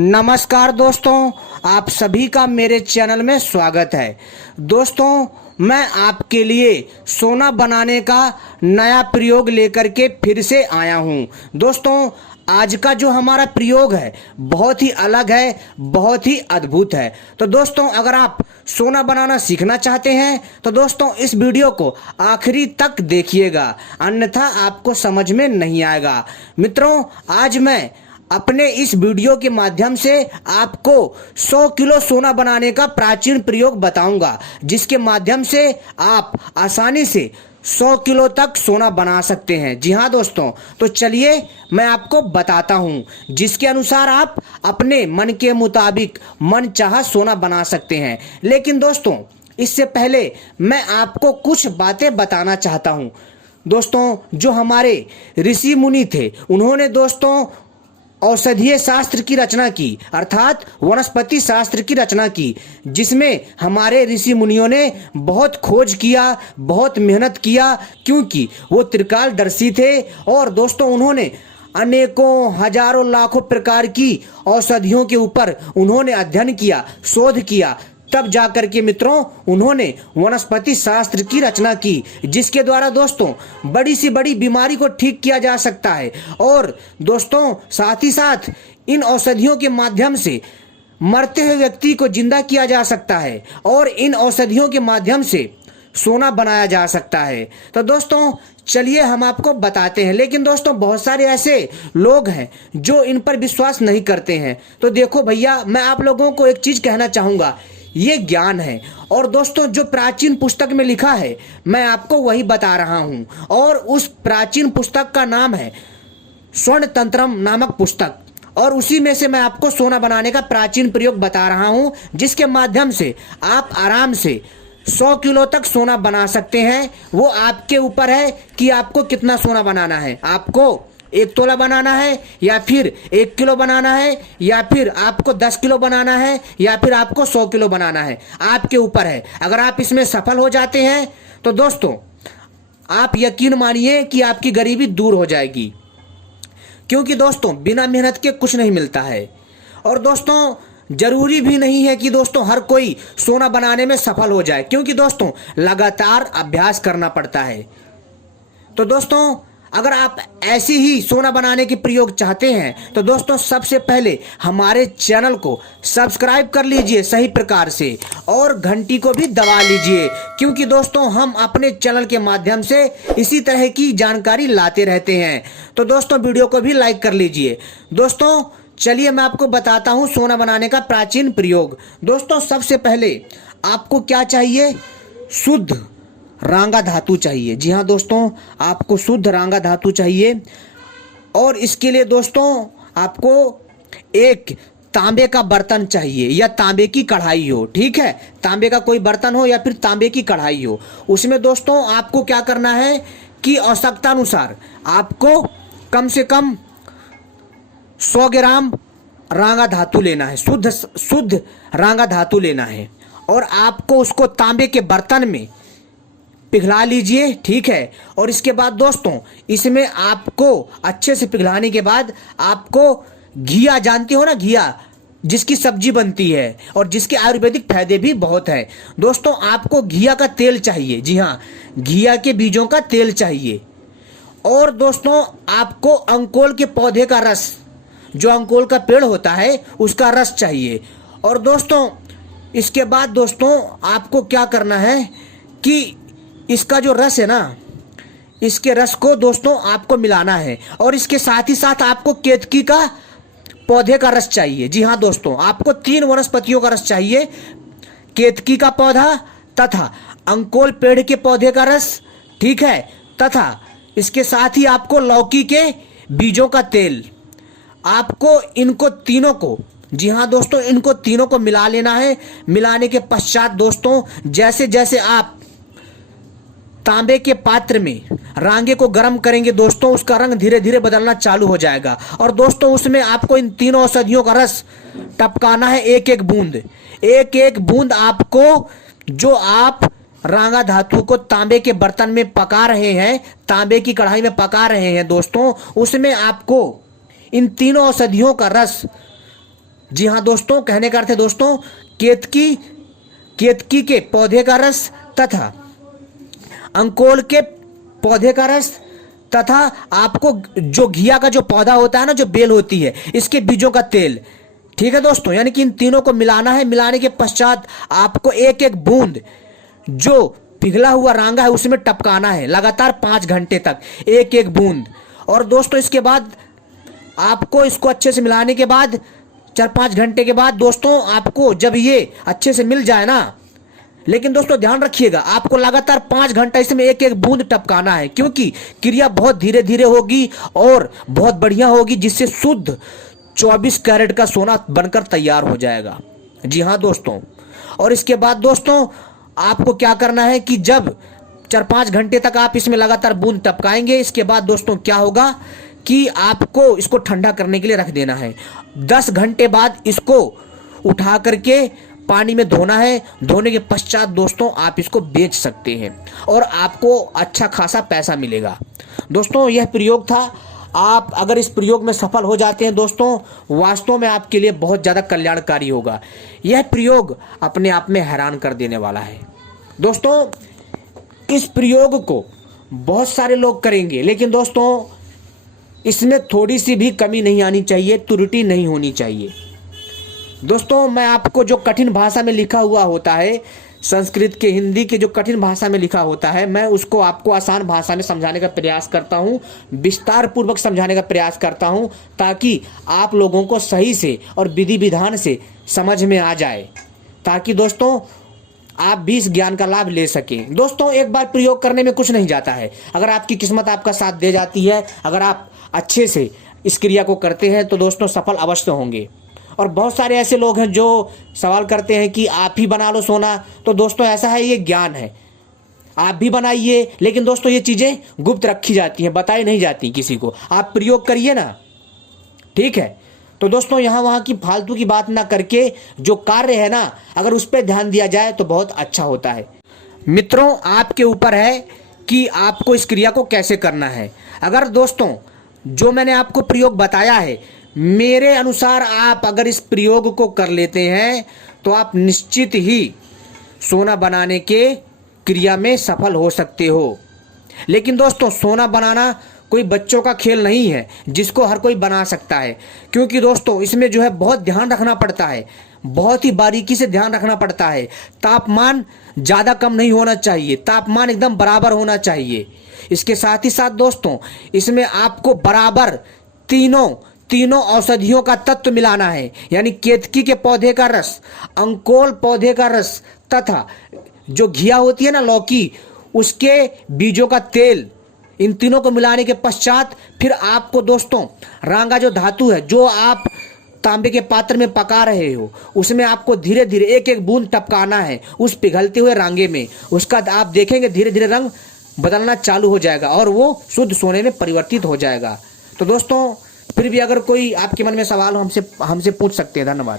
नमस्कार दोस्तों, आप सभी का मेरे चैनल में स्वागत है। दोस्तों, मैं आपके लिए सोना बनाने का नया प्रयोग लेकर के फिर से आया हूं। दोस्तों, आज का जो हमारा प्रयोग है बहुत ही अलग है, बहुत ही अद्भुत है। तो दोस्तों, अगर आप सोना बनाना सीखना चाहते हैं तो दोस्तों इस वीडियो को आखिरी तक देखिएगा, अन्यथा आपको समझ में नहीं आएगा। मित्रों, आज मैं अपने इस वीडियो के माध्यम से आपको 100 किलो सोना बनाने का प्राचीन प्रयोग बताऊंगा, जिसके माध्यम से आप आसानी से 100 किलो तक सोना बना सकते हैं। जी हाँ दोस्तों, तो चलिए मैं आपको बताता हूँ, जिसके अनुसार आप अपने मन के मुताबिक मनचाहा सोना बना सकते हैं। लेकिन दोस्तों, इससे पहले मैं आपको कुछ बातें बताना चाहता हूँ। दोस्तों, जो हमारे ऋषि मुनि थे, उन्होंने दोस्तों औषधीय शास्त्र की रचना की, अर्थात वनस्पति शास्त्र की रचना की, जिसमें हमारे ऋषि मुनियों ने बहुत खोज किया, बहुत मेहनत किया, क्योंकि वो त्रिकालदर्शी थे। और दोस्तों, उन्होंने अनेकों हजारों लाखों प्रकार की औषधियों के ऊपर उन्होंने अध्ययन किया, शोध किया, तब जाकर के मित्रों उन्होंने वनस्पति शास्त्र की रचना की, जिसके द्वारा दोस्तों बड़ी सी बड़ी बीमारी को ठीक किया जा सकता है। और दोस्तों, साथ ही साथ इन औषधियों के माध्यम से मरते हुए व्यक्ति को जिंदा किया जा सकता है, और इन औषधियों के माध्यम से सोना बनाया जा सकता है। तो दोस्तों चलिए हम आपको बताते हैं। लेकिन दोस्तों, बहुत सारे ऐसे लोग हैं जो इन पर विश्वास नहीं करते हैं। तो देखो भैया, मैं आप लोगों को एक चीज कहना चाहूंगा, ये ज्ञान है। और दोस्तों, जो प्राचीन पुस्तक में लिखा है मैं आपको वही बता रहा हूं, और उस प्राचीन पुस्तक का नाम है स्वर्ण तंत्रम नामक पुस्तक। और उसी में से मैं आपको सोना बनाने का प्राचीन प्रयोग बता रहा हूं, जिसके माध्यम से आप आराम से 100 किलो तक सोना बना सकते हैं। वो आपके ऊपर है कि आपको कितना सोना बनाना है। आपको 1 तोला बनाना है, या फिर 1 किलो बनाना है, या फिर आपको 10 किलो बनाना है, या फिर आपको 100 किलो बनाना है, आपके ऊपर है। अगर आप इसमें सफल हो जाते हैं तो दोस्तों आप यकीन मानिए कि आपकी गरीबी दूर हो जाएगी, क्योंकि दोस्तों बिना मेहनत के कुछ नहीं मिलता है। और दोस्तों, जरूरी भी नहीं है कि दोस्तों हर कोई सोना बनाने में सफल हो जाए, क्योंकि दोस्तों लगातार अभ्यास करना पड़ता है। तो दोस्तों, अगर आप ऐसी ही सोना बनाने के प्रयोग चाहते हैं तो दोस्तों सबसे पहले हमारे चैनल को सब्सक्राइब कर लीजिए सही प्रकार से, और घंटी को भी दबा लीजिए, क्योंकि दोस्तों हम अपने चैनल के माध्यम से इसी तरह की जानकारी लाते रहते हैं। तो दोस्तों वीडियो को भी लाइक कर लीजिए। दोस्तों चलिए मैं आपको बताता हूं सोना बनाने का प्राचीन प्रयोग। दोस्तों, सबसे पहले आपको क्या चाहिए? शुद्ध रांगा धातु चाहिए। जी हाँ दोस्तों, आपको शुद्ध रांगा धातु चाहिए। और इसके लिए दोस्तों आपको एक तांबे का बर्तन चाहिए, या तांबे की कढ़ाई हो। ठीक है, तांबे का कोई बर्तन हो या फिर तांबे की कढ़ाई हो। उसमें दोस्तों आपको क्या करना है कि आवश्यकता अनुसार आपको कम से कम 100 ग्राम रांगा धातु लेना है, शुद्ध रांगा धातु लेना है। और आपको उसको तांबे के बर्तन में पिघला लीजिए। ठीक है, और इसके बाद दोस्तों इसमें आपको अच्छे से पिघलाने के बाद आपको घिया, जानते हो ना घिया, जिसकी सब्जी बनती है और जिसके आयुर्वेदिक फायदे भी बहुत है। दोस्तों आपको घिया का तेल चाहिए। जी हाँ, घिया के बीजों का तेल चाहिए। और दोस्तों आपको अंकोल के पौधे का रस, जो अंकोल का पेड़ होता है उसका रस चाहिए। और दोस्तों इसके बाद दोस्तों आपको क्या करना है कि इसका जो रस है ना, इसके रस को दोस्तों आपको मिलाना है। और इसके साथ ही साथ आपको केतकी का पौधे का रस चाहिए। जी हाँ दोस्तों, आपको 3 वनस्पतियों का रस चाहिए, केतकी का पौधा तथा अंकोल पेड़ के पौधे का रस। ठीक है, तथा इसके साथ ही आपको लौकी के बीजों का तेल। आपको इनको तीनों को, जी हाँ दोस्तों, इनको तीनों को मिला लेना है। मिलाने के पश्चात दोस्तों जैसे जैसे आप तांबे के पात्र में रांगे को गर्म करेंगे दोस्तों, उसका रंग धीरे धीरे बदलना चालू हो जाएगा। और दोस्तों उसमें आपको इन तीनों औषधियों का रस टपकाना है, एक एक बूंद, एक एक बूंद आपको, जो आप रांगा धातु को तांबे के बर्तन में पका रहे हैं, तांबे की कढ़ाई में पका रहे हैं दोस्तों, उसमें आपको इन तीनों औषधियों का रस जी हाँ दोस्तों, कहने का अर्थ है दोस्तों केतकी के पौधे का रस तथा अंकोल के पौधे का रस तथा आपको जो घिया का जो पौधा होता है ना, जो बेल होती है, इसके बीजों का तेल। ठीक है दोस्तों, यानी कि इन तीनों को मिलाना है। मिलाने के पश्चात आपको एक एक बूंद जो पिघला हुआ रांगा है उसमें टपकाना है लगातार 5 घंटे तक, एक एक बूंद। और दोस्तों इसके बाद आपको इसको अच्छे से मिलाने के बाद 4-5 घंटे के बाद दोस्तों आपको जब ये अच्छे से मिल जाए ना, लेकिन दोस्तों ध्यान रखिएगा आपको लगातार 5 घंटा इसमें एक एक बूंद टपकाना है, क्योंकि क्रिया बहुत धीरे धीरे होगी और बहुत बढ़िया होगी, जिससे शुद्ध 24 कैरेट का सोना बनकर तैयार हो जाएगा। जी हाँ दोस्तों, और इसके बाद दोस्तों आपको क्या करना है कि जब 4-5 घंटे तक आप इसमें लगातार बूंद टपकाएंगे, इसके बाद दोस्तों क्या होगा कि आपको इसको ठंडा करने के लिए रख देना है। 10 घंटे बाद इसको उठा करके पानी में धोना है। धोने के पश्चात दोस्तों आप इसको बेच सकते हैं और आपको अच्छा खासा पैसा मिलेगा। दोस्तों यह प्रयोग था, आप अगर इस प्रयोग में सफल हो जाते हैं दोस्तों, वास्तव में आपके लिए बहुत ज़्यादा कल्याणकारी होगा। यह प्रयोग अपने आप में हैरान कर देने वाला है। दोस्तों इस प्रयोग को बहुत सारे लोग करेंगे, लेकिन दोस्तों इसमें थोड़ी सी भी कमी नहीं आनी चाहिए, त्रुटि नहीं होनी चाहिए। दोस्तों मैं आपको जो कठिन भाषा में लिखा हुआ होता है, संस्कृत के हिंदी के जो कठिन भाषा में लिखा होता है, मैं उसको आपको आसान भाषा में समझाने का प्रयास करता हूं, विस्तार पूर्वक समझाने का प्रयास करता हूं, ताकि आप लोगों को सही से और विधि विधान से समझ में आ जाए, ताकि दोस्तों आप भी इस ज्ञान का लाभ ले सकें। दोस्तों एक बार प्रयोग करने में कुछ नहीं जाता है, अगर आपकी किस्मत आपका साथ दे जाती है, अगर आप अच्छे से इस क्रिया को करते हैं तो दोस्तों सफल अवश्य होंगे। और बहुत सारे ऐसे लोग हैं जो सवाल करते हैं कि आप ही बना लो सोना, तो दोस्तों ऐसा है, ये ज्ञान है, आप भी बनाइए, लेकिन दोस्तों ये चीज़ें गुप्त रखी जाती हैं, बताई नहीं जाती किसी को। आप प्रयोग करिए ना, ठीक है। तो दोस्तों यहाँ वहाँ की फालतू की बात ना करके जो कार्य है ना, अगर उस पर ध्यान दिया जाए तो बहुत अच्छा होता है। मित्रों आपके ऊपर है कि आपको इस क्रिया को कैसे करना है। अगर दोस्तों जो मैंने आपको प्रयोग बताया है, मेरे अनुसार आप अगर इस प्रयोग को कर लेते हैं तो आप निश्चित ही सोना बनाने के क्रिया में सफल हो सकते हो। लेकिन दोस्तों सोना बनाना कोई बच्चों का खेल नहीं है जिसको हर कोई बना सकता है, क्योंकि दोस्तों इसमें जो है बहुत ध्यान रखना पड़ता है, बहुत ही बारीकी से ध्यान रखना पड़ता है। तापमान ज़्यादा कम नहीं होना चाहिए, तापमान एकदम बराबर होना चाहिए। इसके साथ ही साथ दोस्तों इसमें आपको बराबर तीनों औषधियों का तत्व मिलाना है, यानी केतकी के पौधे का रस, अंकोल पौधे का रस तथा जो घिया होती है ना लौकी, उसके बीजों का तेल। इन तीनों को मिलाने के पश्चात फिर आपको दोस्तों रांगा जो धातु है, जो आप तांबे के पात्र में पका रहे हो, उसमें आपको धीरे धीरे एक एक बूंद टपकाना है उस पिघलते हुए रांगे में। उसका आप देखेंगे धीरे धीरे रंग बदलना चालू हो जाएगा और वो शुद्ध सोने में परिवर्तित हो जाएगा। तो दोस्तों फिर भी अगर कोई आपके मन में सवाल हो हमसे पूछ सकते हैं। धन्यवाद।